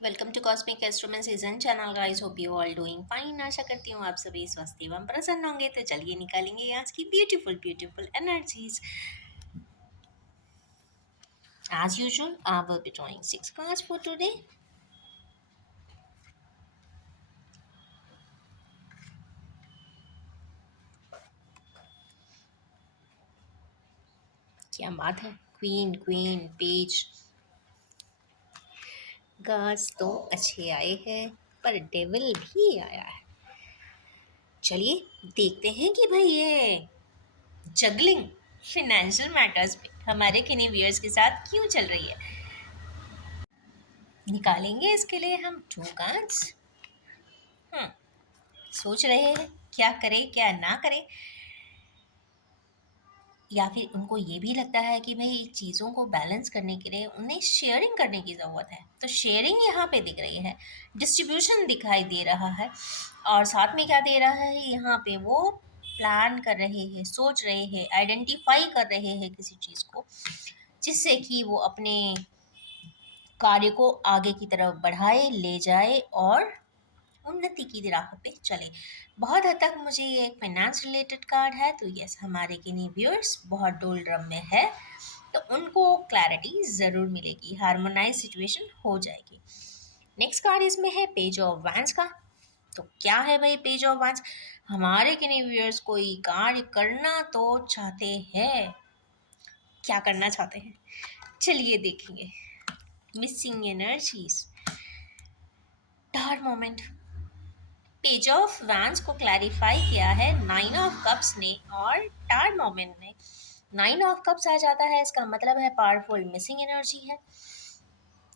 Welcome to Cosmic Astroman season channel guys. Hope you all doing fine. आशा करती हूँ आप सभी स्वस्थ एवं प्रसन्न होंगे। तो चलिए निकालेंगे आज की beautiful beautiful energies. As usual I will be drawing 6 cards for today. क्या बात है। क्वीन क्वीन पेज कार्ड्स तो अच्छे आए हैं, पर डेविल भी आया है। चलिए देखते हैं कि भाई ये जगलिंग फाइनेंशियल मैटर्स पे हमारे किन्हीं व्यूअर्स के साथ क्यों चल रही है। निकालेंगे इसके लिए हम 2 cards। हम्म सोच रहे हैं क्या करें क्या ना करें, या फिर उनको ये भी लगता है कि भाई चीज़ों को बैलेंस करने के लिए उन्हें शेयरिंग करने की ज़रूरत है। तो शेयरिंग यहाँ पे दिख रही है, डिस्ट्रीब्यूशन दिखाई दे रहा है, और साथ में क्या दे रहा है यहाँ पे, वो प्लान कर रहे हैं, सोच रहे हैं, आइडेंटिफाई कर रहे हैं किसी चीज़ को, जिससे कि वो अपने कार्य को आगे की तरफ बढ़ाए ले जाए और उन्नति की राह पे चले। बहुत हद तक मुझे ये एक फाइनेंस रिलेटेड कार्ड है, तो यस हमारे किन्हीं व्यूअर्स बहुत डोलड्रम में है, तो उनको क्लैरिटी ज़रूर मिलेगी, हार्मोनाइज सिचुएशन हो जाएगी। नेक्स्ट कार्ड इसमें है पेज ऑफ वैंस का। तो क्या है भाई पेज ऑफ वैंस। हमारे किन्हीं व्यूअर्स कोई कार्य करना तो चाहते हैं। क्या करना चाहते हैं चलिए देखेंगे। Missing energies, dark moment. Page of vents को क्लैरिफाई किया है 9 of Cups ने और टार मोमेंट ने। 9 of Cups आ जाता है, इसका मतलब है पावरफुल मिसिंग एनर्जी है।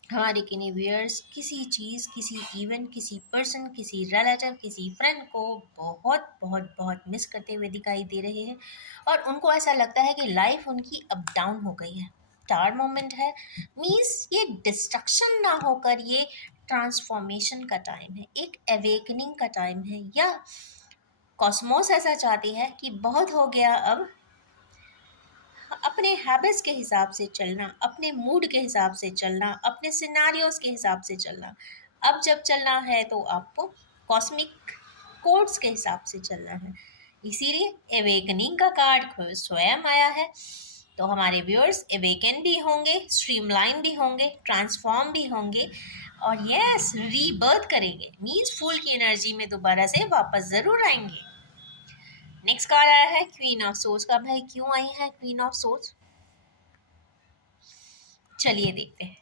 हमारे किन्हीं व्यूअर्स किसी चीज़, किसी इवेंट, किसी पर्सन, किसी रिलेटिव, किसी फ्रेंड को बहुत बहुत बहुत मिस करते हुए दिखाई दे रहे हैं, और उनको ऐसा लगता है कि लाइफ उनकी अप डाउन हो गई है। टार मोमेंट है, मीन्स ये डिस्ट्रक्शन ना होकर ये ट्रांसफॉर्मेशन का टाइम है, एक अवेकनिंग का टाइम है, या कॉस्मोस ऐसा चाहती है कि बहुत हो गया अब, अपने हैबिट्स के हिसाब से चलना, अपने मूड के हिसाब से चलना, अपने सिनारियोज के हिसाब से चलना। अब जब चलना है तो आपको कॉस्मिक कोड्स के हिसाब से चलना है। इसीलिए एवेकनिंग का कार्ड खुद स्वयं आया है। तो हमारे व्यूअर्स एवेकन भी होंगे, स्ट्रीमलाइन भी होंगे, ट्रांसफॉर्म भी होंगे, और यस रीबर्थ करेंगे, मीन्स फूल की एनर्जी में दोबारा से वापस ज़रूर आएंगे। नेक्स्ट कार्ड आया है क्वीन ऑफ सोर्स का। भाई क्यों आई है क्वीन ऑफ सोर्स, चलिए देखते हैं।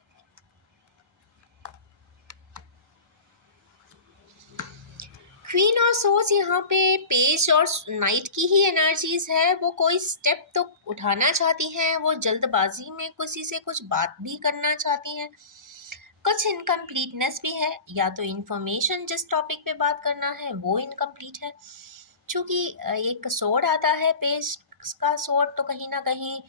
क्वीन ऑफ सोर्स यहाँ पे पेज और नाइट की ही एनर्जीज है। वो कोई स्टेप तो उठाना चाहती हैं, वो जल्दबाजी में किसी से कुछ बात भी करना चाहती हैं। कुछ इनकम्प्लीटनेस भी है, या तो इंफॉर्मेशन जिस टॉपिक पे बात करना है वो इनकम्प्लीट है। चूँकि एक सोर्ड आता है, पेज का सोर्ड, तो कहीं ना कहीं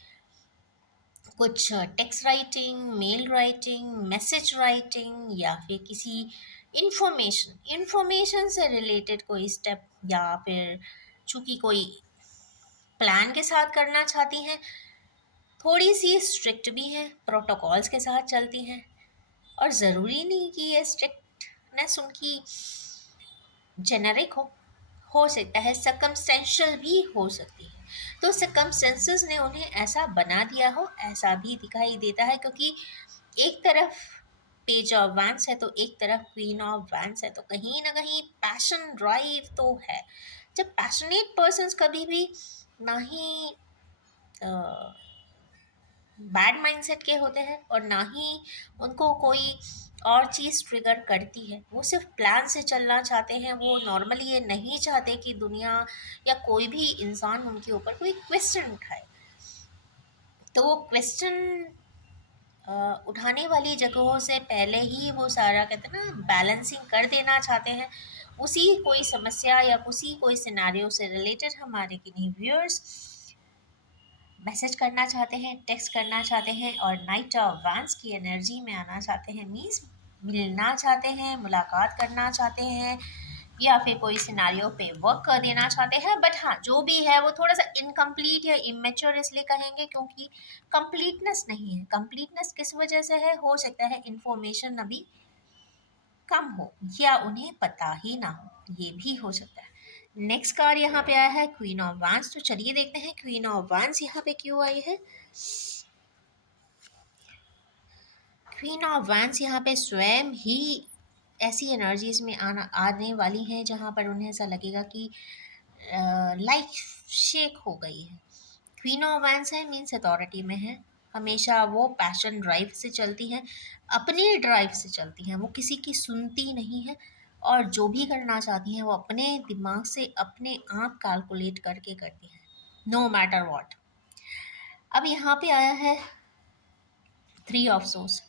कुछ text writing, mail writing, message writing, या फिर किसी इंफॉर्मेशन से रिलेटेड कोई स्टेप, या फिर चूंकि कोई प्लान के साथ करना चाहती हैं, थोड़ी सी स्ट्रिक्ट भी हैं, प्रोटोकॉल्स के साथ चलती हैं, और ज़रूरी नहीं कि ये स्ट्रिक्टनेस उनकी जेनरिक हो सकता है सकमस्टेंशियल भी हो सकती है। तो सकमस्टेंसेस ने उन्हें ऐसा बना दिया हो, ऐसा भी दिखाई देता है, क्योंकि एक तरफ पेज ऑफ वैंस है तो एक तरफ क्वीन ऑफ वैंस है, तो कहीं ना कहीं पैशन ड्राइव तो है। जब पैशनेट पर्सन्स कभी भी ना ही बैड माइंडसेट के होते हैं, और ना ही उनको कोई और चीज़ ट्रिगर करती है, वो सिर्फ प्लान से चलना चाहते हैं। वो नॉर्मली ये नहीं चाहते कि दुनिया या कोई भी इंसान उनके ऊपर कोई क्वेश्चन उठाए। तो वो क्वेश्चन उठाने वाली जगहों से पहले ही वो सारा कहते हैं ना बैलेंसिंग कर देना चाहते हैं। उसी कोई समस्या या उसी कोई सिनेरियो से रिलेटेड हमारे किन्हीं व्यूअर्स मैसेज करना चाहते हैं, टेक्स्ट करना चाहते हैं, और नाइट ऑफ वैंस की एनर्जी में आना चाहते हैं, मीन्स मिलना चाहते हैं, मुलाकात करना चाहते हैं, या फिर कोई सिनारियो पे वर्क कर देना चाहते हैं। बट हाँ, जो भी है वो थोड़ा सा इनकम्प्लीट या इमेच्योर इसलिए कहेंगे क्योंकि कंप्लीटनेस नहीं है। कंप्लीटनेस किस वजह से है, हो सकता है इंफॉर्मेशन अभी कम हो या उन्हें पता ही ना हो, ये भी हो सकता है। नेक्स्ट कार्ड यहाँ पे आया है क्वीन ऑफ वांस। तो चलिए देखते हैं क्वीन ऑफ वांस यहाँ पे क्यों आई है। क्वीन ऑफ वांस यहाँ पे स्वयं ही ऐसी एनर्जीज में आने वाली हैं जहाँ पर उन्हें ऐसा लगेगा कि लाइफ शेक हो गई है। क्वीन ऑफ वैंस है मीन्स अथॉरिटी में है, हमेशा वो पैशन ड्राइव से चलती हैं, अपनी ड्राइव से चलती हैं, वो किसी की सुनती नहीं है और जो भी करना चाहती हैं वो अपने दिमाग से अपने आप कैलकुलेट करके करती हैं, नो मैटर व्हाट। अब यहाँ पे आया है थ्री ऑफ सोर्स।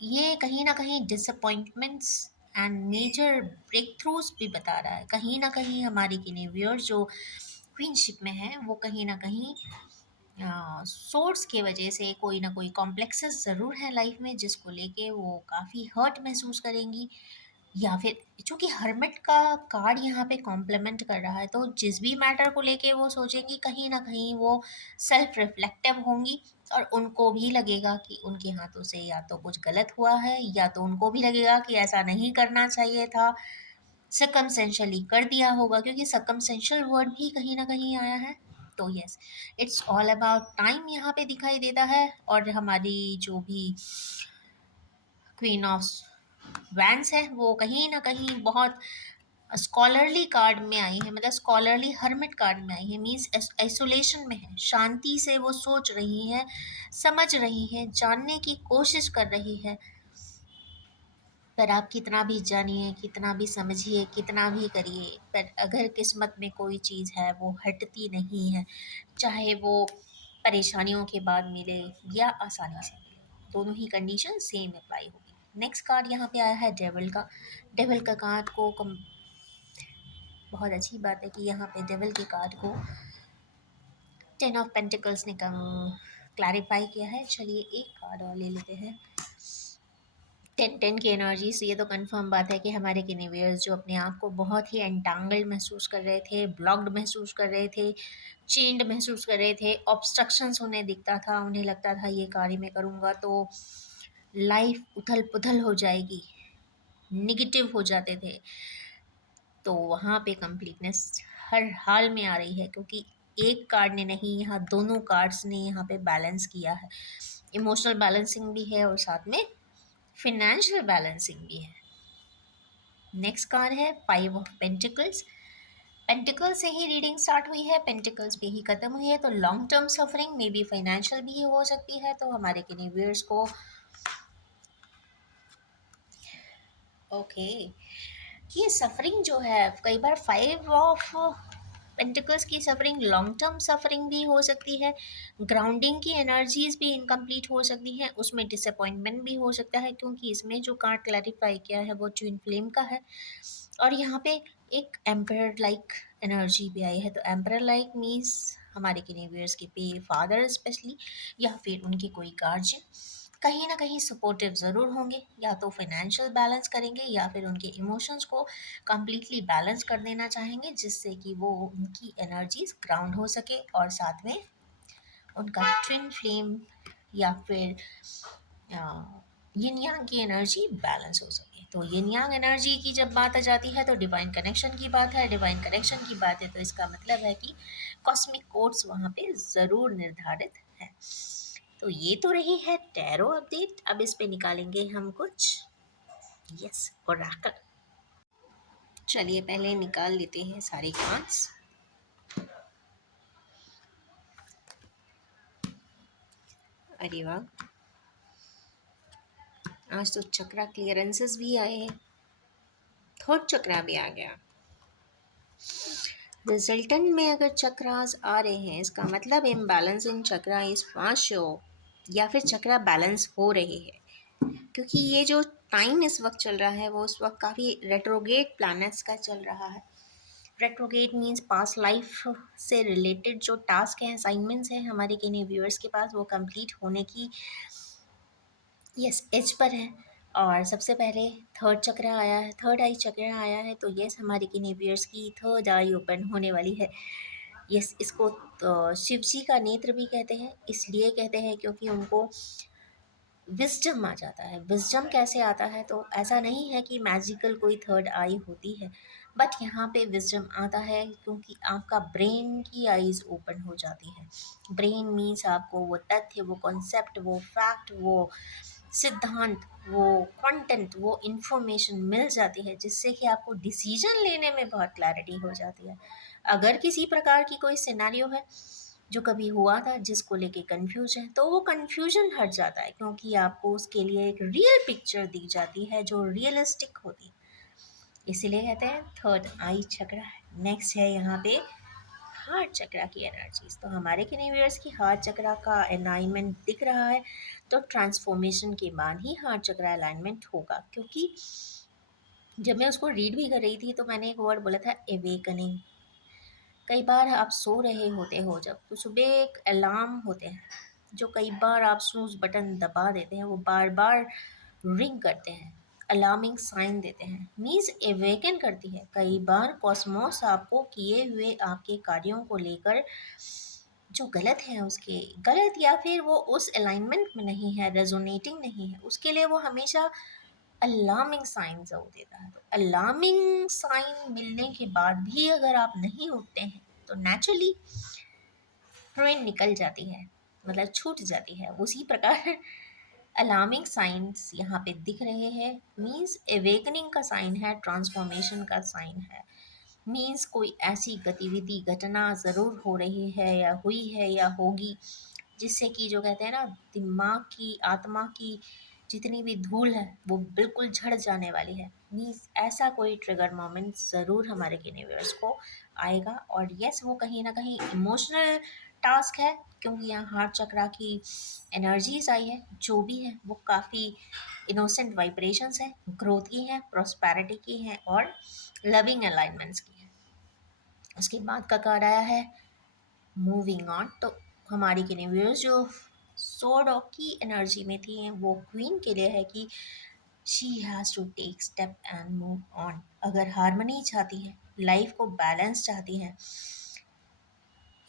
ये कहीं ना कहीं disappointments and major breakthroughs भी बता रहा है। कहीं ना कहीं हमारी किनेवियर जो क्वीनशिप में है वो कहीं ना कहीं सोर्स के वजह से कोई ना कोई कॉम्प्लेक्सेस ज़रूर है लाइफ में जिसको लेके वो काफ़ी हर्ट महसूस करेंगी, या फिर चूंकि हर्मिट का कार्ड यहाँ पे कॉम्प्लीमेंट कर रहा है तो जिस भी मैटर को लेके वो सोचेंगी कहीं ना कहीं वो सेल्फ रिफ्लेक्टिव होंगी और उनको भी लगेगा कि उनके हाथों से या तो कुछ गलत हुआ है या तो उनको भी लगेगा कि ऐसा नहीं करना चाहिए था, सर्कमस्टेंशियली कर दिया होगा, क्योंकि सर्कमस्टेंशियल वर्ड भी कहीं ना कहीं आया है। तो yes, it's all about time यहाँ पे दिखाई देता है। और हमारी जो भी क्वीन ऑफ वैंस है वो कहीं ना कहीं बहुत स्कॉलरली कार्ड में आई है, मतलब स्कॉलरली हर्मिट कार्ड में आई है, मीन्स आइसोलेशन में है, शांति से वो सोच रही है, समझ रही है, जानने की कोशिश कर रही है। पर आप कितना भी जानिए, कितना भी समझिए, कितना भी करिए, पर अगर किस्मत में कोई चीज़ है वो हटती नहीं है, चाहे वो परेशानियों के बाद मिले या आसानी से मिले, दोनों ही कंडीशन सेम अप्लाई होगी। नेक्स्ट कार्ड यहाँ पे आया है डेविल का। डेविल का कार्ड को बहुत अच्छी बात है कि यहाँ पे डेविल के कार्ड को टेन ऑफ पेंटिकल्स ने क्लैरिफाई किया है। चलिए एक कार्ड और ले लेते हैं। 10-10 की एनर्जी से ये तो कंफर्म बात है कि हमारे किनेवियर्स जो अपने आप को बहुत ही एंटांगल्ड महसूस कर रहे थे, ब्लॉक्ड महसूस कर रहे थे, चेंड महसूस कर रहे थे, ऑब्स्ट्रक्शंस उन्हें दिखता था, उन्हें लगता था ये कार्य मैं करूँगा तो लाइफ उथल पुथल हो जाएगी, निगेटिव हो जाते थे। तो वहाँ पे कंप्लीटनेस हर हाल में आ रही है, क्योंकि एक कार्ड ने नहीं, यहाँ दोनों कार्ड्स ने यहाँ पे बैलेंस किया है। इमोशनल बैलेंसिंग भी है और साथ में फिनेंशियल बैलेंसिंग भी है। नेक्स्ट कार्ड है फाइव ऑफ पेंटिकल्स। पेंटिकल से ही रीडिंग स्टार्ट हुई है, पेंटिकल्स पे ही खत्म हुई है, तो long term suffering may be financial भी हो सकती है। तो हमारे किनेवियर्स को ओके, ये सफरिंग जो है कई बार फाइव ऑफ पेंटिकल्स की सफरिंग लॉन्ग टर्म सफरिंग भी हो सकती है, ग्राउंडिंग की एनर्जीज भी इनकम्प्लीट हो सकती हैं, उसमें डिसअपॉइंटमेंट भी हो सकता है, क्योंकि इसमें जो कार्ड क्लैरिफाई किया है वो ट्विन फ्लेम का है। और यहाँ पे एक एम्परर लाइक एनर्जी भी आई है। तो एम्परर लाइक मीन्स हमारे किनेवियर्स के पे फादर स्पेशली या फिर उनके कोई गार्जियन कहीं ना कहीं सपोर्टिव ज़रूर होंगे, या तो फाइनेंशियल बैलेंस करेंगे या फिर उनके इमोशंस को कम्प्लीटली बैलेंस कर देना चाहेंगे, जिससे कि वो उनकी एनर्जीज ग्राउंड हो सके और साथ में उनका ट्विन फ्लेम या फिर यिन यांग की एनर्जी बैलेंस हो सके। तो यिन यांग एनर्जी की जब बात आ जाती है तो डिवाइन कनेक्शन की बात है, डिवाइन कनेक्शन की बात है तो इसका मतलब है कि कॉस्मिक कोड्स वहाँ पे ज़रूर निर्धारित है। तो ये तो रही है टैरो अपडेट। अब इस पे निकालेंगे हम कुछ यस ओरेकल। चलिए पहले निकाल लेते हैं सारे कार्ड्स। अरे वाह, आज तो चक्रा क्लियरेंसेस भी आए हैं, थर्ड चक्रा भी आ गया। रिजल्टेंट में अगर चक्रास आ रहे हैं इसका मतलब imbalance in chakra is fast show, या फिर चक्रा बैलेंस हो रही है, क्योंकि ये जो टाइम इस वक्त चल रहा है वो उस वक्त काफ़ी रेट्रोगेट प्लैनेट्स का चल रहा है। रेट्रोगेट मीन्स पास्ट लाइफ से रिलेटेड जो टास्क हैं, असाइनमेंट्स हैं हमारे किन्हीं व्यूअर्स के पास, वो कंप्लीट होने की यस एज पर है। और सबसे पहले थर्ड चक्र आया है, थर्ड आई चक्र आया है, तो यस हमारे किनेवियर्स की थर्ड आई ओपन होने वाली है। यस, इसको तो शिव जी का नेत्र भी कहते हैं, इसलिए कहते हैं क्योंकि उनको विज़डम आ जाता है। विज़डम कैसे आता है? तो ऐसा नहीं है कि मैजिकल कोई थर्ड आई होती है, बट यहाँ पे विज़डम आता है क्योंकि आपका ब्रेन की आइज़ ओपन हो जाती है। ब्रेन मीन्स आपको वो तथ्य, वो कॉन्सेप्ट, वो फैक्ट, वो सिद्धांत, वो कंटेंट, वो इन्फॉर्मेशन मिल जाती है जिससे कि आपको डिसीजन लेने में बहुत क्लैरिटी हो जाती है। अगर किसी प्रकार की कोई सिनेरियो है जो कभी हुआ था जिसको लेके कंफ्यूज है, तो वो कंफ्यूजन हट जाता है क्योंकि आपको उसके लिए एक रियल पिक्चर दी जाती है जो रियलिस्टिक होती है। इसीलिए कहते हैं थर्ड आई चक्रा है। नेक्स्ट है यहाँ पे हार्ट चक्रा की एनर्जीज। तो हमारे यूनिवर्स की हार्ट चक्रा का अलाइनमेंट दिख रहा है, तो ट्रांसफॉर्मेशन के बाद ही हार्ट चक्रा अलाइनमेंट होगा। क्योंकि जब मैं उसको रीड भी कर रही थी तो मैंने एक वर्ड बोला था, एवेकनिंग। कई बार आप सो रहे होते हो जब, तो सुबह एक अलार्म होते हैं जो कई बार आप स्नूज बटन दबा देते हैं, वो बार बार रिंग करते हैं, अलार्मिंग साइन देते हैं, मीन्स एवेकन करती है। कई बार कॉस्मोस आपको किए हुए आपके कार्यों को लेकर जो गलत है, उसके गलत या फिर वो उस अलाइनमेंट में नहीं है, रेजोनेटिंग नहीं है, उसके लिए वो हमेशा अलार्मिंग साइन ज़रूर देता है। तो अलार्मिंग साइन मिलने के बाद भी अगर आप नहीं उठते हैं तो नेचुरली ट्रेन निकल जाती है, मतलब छूट जाती है। उसी प्रकार अलार्मिंग साइंस यहाँ पे दिख रहे हैं, मीन्स एवेकनिंग का साइन है, ट्रांसफॉर्मेशन का साइन है। मीन्स कोई ऐसी गतिविधि घटना ज़रूर हो रही है या हुई है या होगी जिससे कि जो कहते हैं ना, दिमाग की आत्मा की जितनी भी धूल है वो बिल्कुल झड़ जाने वाली है। मीन्स ऐसा कोई ट्रिगर मोमेंट ज़रूर हमारे यूनिवर्स को आएगा। और यस, वो कहीं ना कहीं इमोशनल टास्क है क्योंकि यहाँ हार्ट चक्रा की एनर्जीज आई है, जो भी है वो काफ़ी इनोसेंट वाइब्रेशंस है, ग्रोथ की है, प्रोस्पैरिटी की है और लविंग अलाइनमेंट्स की है। उसके बाद का कार्ड आया है मूविंग ऑन। तो हमारी यूनिवर्स जो सोर्ड ऑफ की एनर्जी में थी वो क्वीन के लिए है कि she has to take step and move on. अगर हारमनी चाहती है, लाइफ को बैलेंस चाहती है,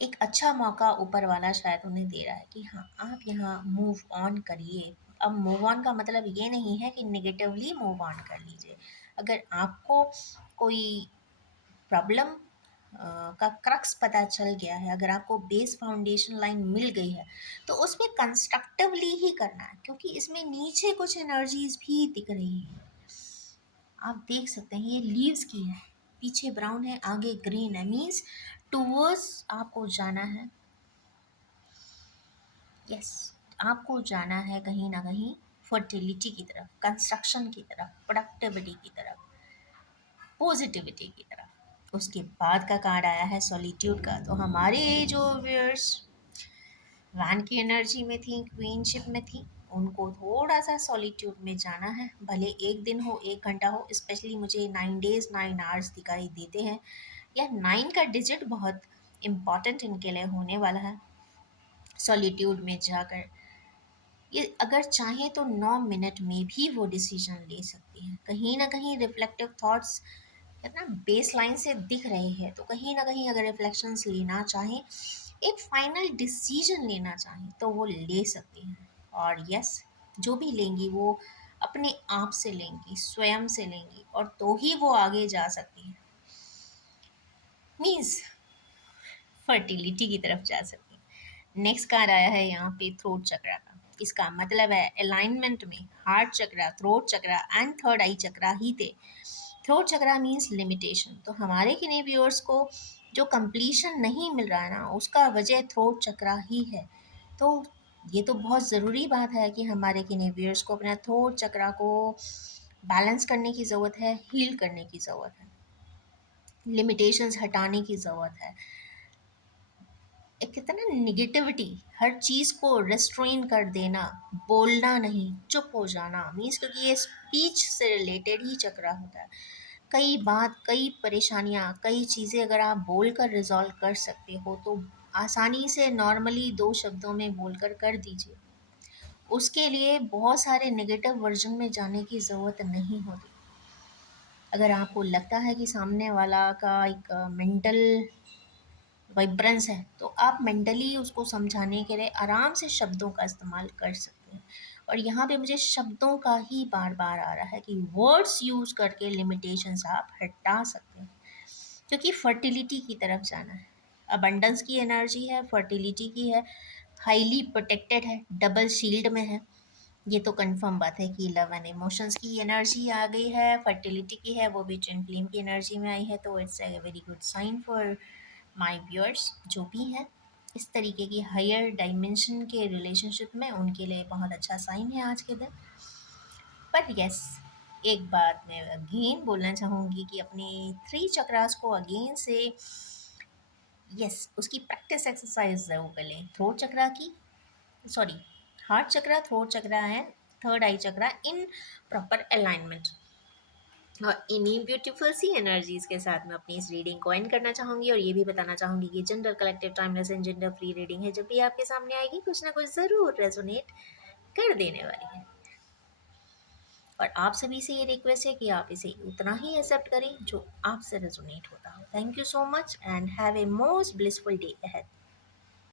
एक अच्छा मौका ऊपर वाला शायद उन्हें दे रहा है कि हाँ, आप यहाँ मूव ऑन करिए। अब मूव ऑन का मतलब ये नहीं है कि नेगेटिवली मूव ऑन कर लीजिए। अगर आपको कोई प्रॉब्लम का क्रक्स पता चल गया है, अगर आपको बेस फाउंडेशन लाइन मिल गई है, तो उसमें कंस्ट्रक्टिवली ही करना है क्योंकि इसमें नीचे कुछ एनर्जीज भी दिख रही है। आप देख सकते हैं ये लीव्स की है, पीछे ब्राउन है, आगे ग्रीन है, मीन्स टूवर्ड्स आपको जाना है। यस, आपको जाना है कहीं ना कहीं फर्टिलिटी की तरफ, कंस्ट्रक्शन की तरफ, प्रोडक्टिविटी की तरफ, पॉजिटिविटी की तरफ। उसके बाद का कार्ड आया है सॉलिट्यूड का। तो हमारे जो व्यूअर्स वैन की एनर्जी में थी, क्वीनशिप में थी, उनको थोड़ा सा सॉलिट्यूड में जाना है। भले एक दिन हो, एक घंटा हो, स्पेशली मुझे 9 डेज 9 आवर्स दिखाई देते हैं। यह 9 का डिजिट बहुत इम्पॉर्टेंट इनके लिए होने वाला है। सॉलिट्यूड में जाकर ये अगर चाहें तो 9 मिनट में भी वो डिसीजन ले सकती हैं। कहीं ना कहीं रिफ्लेक्टिव थॉट्स कहते ना बेस लाइन से दिख रहे हैं, तो कहीं ना कहीं अगर रिफ्लेक्शंस लेना चाहें, एक फाइनल डिसीजन लेना चाहें तो वो ले सकती हैं। और यस, जो भी लेंगी वो अपने आप से लेंगी, स्वयं से लेंगी, और तो ही वो आगे जा सकती हैं, मीन्स फर्टिलिटी की तरफ जा सकती हैं। नेक्स्ट कार्ड आया है यहाँ पे थ्रोट चक्रा का। इसका मतलब है अलाइनमेंट में heart chakra, throat chakra and third eye chakra ही थे। Throat chakra means limitation. तो हमारे किन्हीं व्यूअर्स को जो कंप्लीशन नहीं मिल रहा है ना, उसका वजह थ्रोट चक्रा ही है। तो ये तो बहुत ज़रूरी बात है कि हमारे किन्हीं व्यूअर्स को अपना थ्रोट चक्रा को बैलेंस करने की ज़रूरत है, हील करने की ज़रूरत है, लिमिटेशंस हटाने की ज़रूरत है। एक कहते हैं ना निगेटिविटी, हर चीज़ को रेस्ट्रेन कर देना, बोलना नहीं, चुप हो जाना, मीन्स क्योंकि ये स्पीच से रिलेटेड ही चक्रा होता है। कई बात, कई परेशानियाँ, कई चीज़ें अगर आप बोल कर रिजॉल्व कर सकते हो तो आसानी से नॉर्मली 2 शब्दों में बोलकर कर दीजिए। उसके लिए बहुत सारे नेगेटिव वर्जन में जाने की ज़रूरत नहीं होती। अगर आपको लगता है कि सामने वाला का एक मेंटल वाइब्रेंस है, तो आप मेंटली उसको समझाने के लिए आराम से शब्दों का इस्तेमाल कर सकते हैं। और यहाँ पे मुझे शब्दों का ही बार बार आ रहा है कि वर्ड्स यूज़ करके लिमिटेशंस आप हटा सकते हैं, क्योंकि फर्टिलिटी की तरफ जाना है। अबंडेंस की एनर्जी है, फर्टिलिटी की है, हाईली प्रोटेक्टेड है, डबल शील्ड में है। ये तो कंफर्म बात है कि लव एंड इमोशंस की एनर्जी आ गई है, फर्टिलिटी की है, वो भी ट्विन फ्लेम की एनर्जी में आई है। तो it's a very good sign for my viewers जो भी हैं इस तरीके की हायर डायमेंशन के रिलेशनशिप में, उनके लिए बहुत अच्छा साइन है आज के दिन। पर यस, एक बात मैं अगेन बोलना चाहूँगी कि अपने 3 चक्रास को अगेन से यस उसकी प्रैक्टिस एक्सरसाइज ज़रूर कर लें। थ्रोट चक्रा की, sorry, heart chakra, throat chakra and third eye chakra in proper alignment. और इन्हीं ब्यूटीफुल सी एनर्जीज के साथ मैं अपनी इस रीडिंग को एंड करना चाहूँगी और ये भी बताना चाहूँगी कि gender collective timeless and gender free reading है। जब भी आपके सामने आएगी कुछ ना कुछ ज़रूर रेजोनेट कर देने वाली है। और आप सभी से ये रिक्वेस्ट है कि आप इसे उतना ही एक्सेप्ट करें जो आपसे रेजोनेट होता हो। Thank you so much and have a most blissful day ahead.